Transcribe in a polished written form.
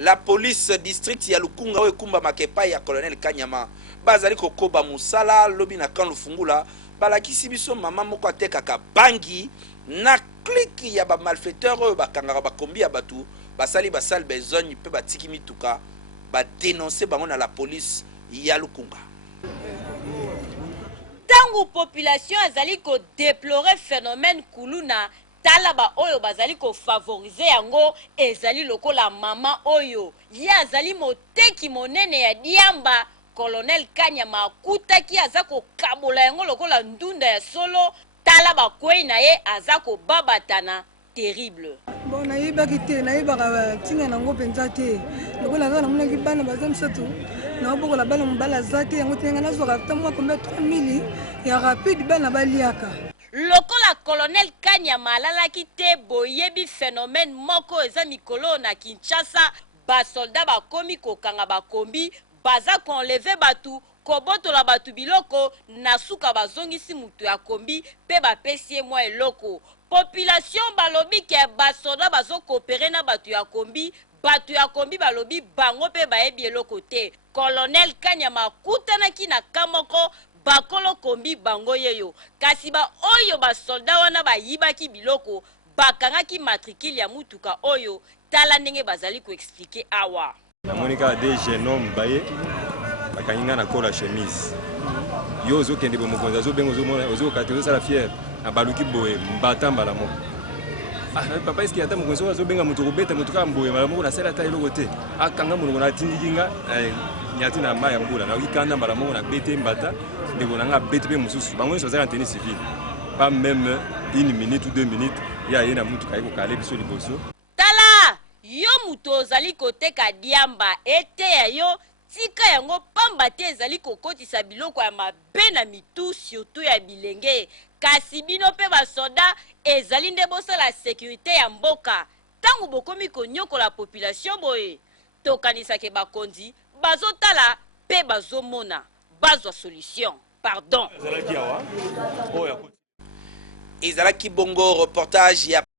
la police district ya Lukunga oyo kumba makepa ya colonel Kanyama bazali kokoba musala lobi na kan lufungula balakisi biso mama moko atekaka bangi na clique ya ba malfaiteur oyo bakangaka bakombi ya batu basali basal besogne pe batiki mituka ba dénoncer bango na la police ya Lukunga. Tangu population azali ko déplorer phénomène kuluna tala ba oyo bazali ko favoriser yango ezali lokola mama oyo ya azali moteki monene ya diamba colonel Kanyama akutaki aza ko kabola yango lokola ndunda ya solo tala ba kwei na ye aza ko babatana terrible. Bon nayebaki te nayebaka tinga nango penza te lokola aza namonaki bana baza misatu naobokola bana mobala aza te yango tenga nazwaka ata mwa kombe 3000 ya rapide bana baliaka. Lokola colonel Kanyama alalaki te boyebi phénomène moko eza mikolo na Kinshasa basoldat bakomi kokanga bakombi baza konleve batu kobotola batu biloko na suka bazongisi mutu ya kombi pe bapesi ye mwa eloko. Population balobi ke basoldat bazo coopérer na batu ya kombi balobi bango pe bayebi eloko te. Colonel Kanyama kutanaki na kamoko bakolo kombi bango yeyo kasi ba oyo basoldat wana bayibaki biloko bakangaki matricule ya mutuka oyo tala ndenge bazali ko expliquer awa. Monika des jeunes hommes baye bakanginga na kola chemise yo ozo kende bo mokonza ozo bengo ozo mona ozo katezo sala fière abaluki boye mbata mbala mo papa eski ata mokonza ozo benga mutu kobeta mutu ka mboye mbala mo na sala ta eloko te akanga muno na tindikinga nyati na maya mbula na wikanda mbala mo na bete mbata ndeko na nga bete pe mususu bango so za antenne civile pas même une minute ou 2 minutes ya yena mutu ka iko kale biso liboso tala yo mutu ozali koteka diamba ete ya yo tika yango pamba te ezali kokotisa biloko ya mabe na mitu surtout ya bilenge kasi bino pe basoda ezali nde bosala sécurité ya mboka tangu bokomi konyokola population boye tokanisake bakonzi bazotala pe bazomona bazwa solution pardon ezalaki bongo reportage ya